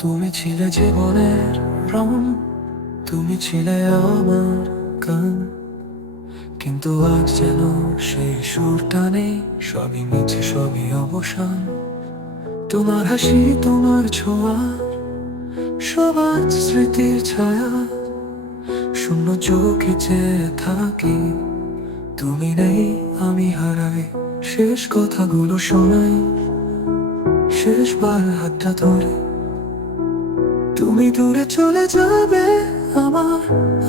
তুমি ছিলে জীবনের রং, তুমি ছিলে আমার গান, কিন্তু আজ যেন সেই সুরটা নেই, সবই মিছে সবই অবসান। তোমার হাসি, তোমার ছোঁয়া, সবার স্মৃতির ছায়া, শূন্য চোখে চেয়ে থাকি। তুমি নেই, আমি হারাই, শেষ কথাগুলো শোনাই, শেষবার হাতটা ধরে। তুমি দূরে চলে যাবে, আমার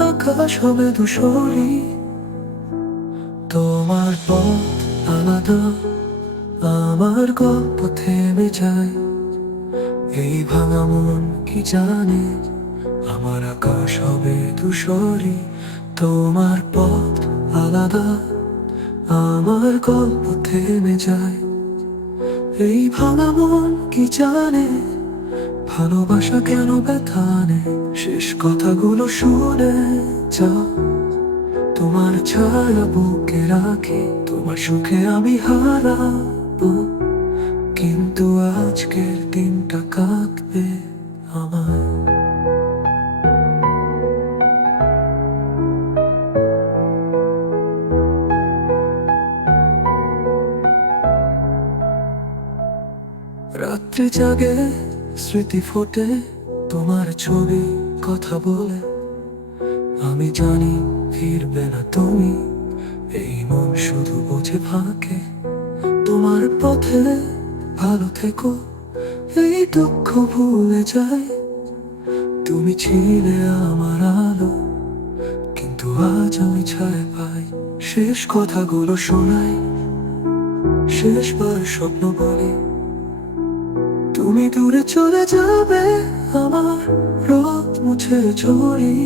আকাশ হবে ধূসরি। তোমার পথ আলাদা, আমার গল্প থেমে যায়। এই ভাঙা মন কি জানে, আমার আকাশ হবে ধূসরি। তোমার পথ আলাদা, আমার গল্প থেমে যায়। এই ভাঙা মন কি জানে, ভালোবাসা কেন ব্যথা নেই। শেষ কথাগুলো শুনে যাও, তোমার ছায়া বুকে রাখি, তোমার সুখে আমি হারাবো, কিন্তু আজকের দিনটা কাঁদবে আমার। রাত্রি জাগে, স্মৃতি ফোটে, তোমার ছবি কথা বলে। আমি জানি ফিরবে না তুমি, এই মন শুধু বোঝে ফাঁকে। তোমার পথে ভালো থেকো, এই দুঃখ ভুলে যায়। তুমি ছিলে আমার আলো, কিন্তু আজ আমি ছায়া পাই। শেষ কথাগুলো শোনাই, শেষবার স্বপ্ন বলি। তুমি দূরে চলে যাবে, আমার রোদ মুছে ঝরি।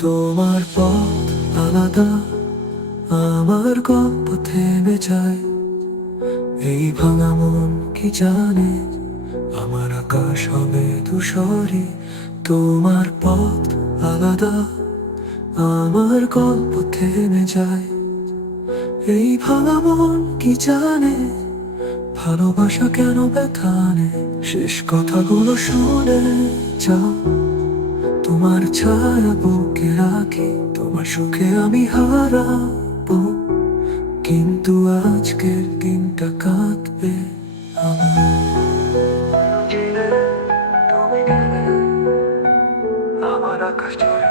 তোমার পথ আলাদা, আমার গল্প থেমে যায়। এই ভাঙা মন কি জানে, আমার আকাশ হবে ধূসরি। তোমার পথ আলাদা, আমার গল্প থেমে যায়। এই ভাঙা মন কি জানে, ভালোবাসা কেন ব্যথা নেই। শেষ কথাগুলো শুনে যাও, তোমার ছায়া বুকে রাখি, তোমার সুখে আমি হারাবো, কিন্তু আজকের দিনটা কাঁদবে আমার। তুমি গেলে, আমার আকাশ জুড়ে